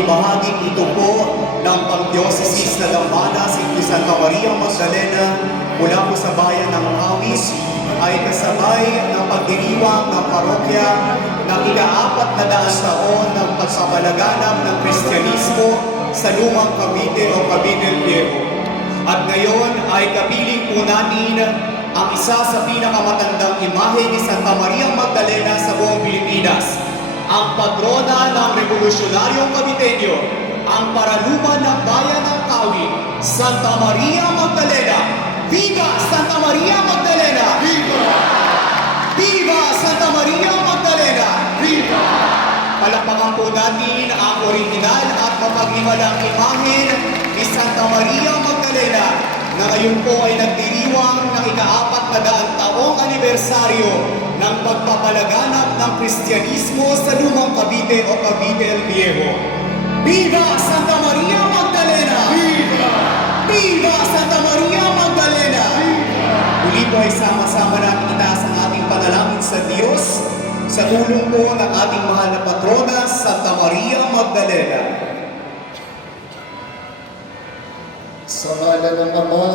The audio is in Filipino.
pakikibahaging ito po ng Pangdiocesis na Dambana, si Santa Maria Magdalena mula po sa bayan ng Awis ay kasabay ng pagdiriwang ng parokya ng ika-400 taon ng pagsapalaganap ng Kristyanismo sa Lumang Cavite o Cavite el Viejo. At ngayon ay kapiling po namin ang isa sa pinakamatandang imahe ni Santa Maria Magdalena sa buong Pilipinas, ang patrona ng Revolusyonaryong Caviteño, ang paraluman ng bayan ng Kawi, Santa Maria Magdalena. Viva Santa Maria Magdalena! Viva! Viva Santa Maria Magdalena! Viva! Palakpakan po natin ang original at mapaghimalang imahe ni Santa Maria Magdalena na ngayon po ay nagdiriwang ng ika-400 taong anibersaryo ng pagpapalaganap ng Kristyanismo sa Lumang Cavite o Cavite el Viejo. Viva Santa Maria Magdalena! Viva! Viva Santa Maria Magdalena! Viva! Muli po ay sama-sama natin itaas ang ating panalangin sa Diyos sa tulong po ng ating mahal na patrona, Santa Maria Magdalena. Sa ngalan ng Ama,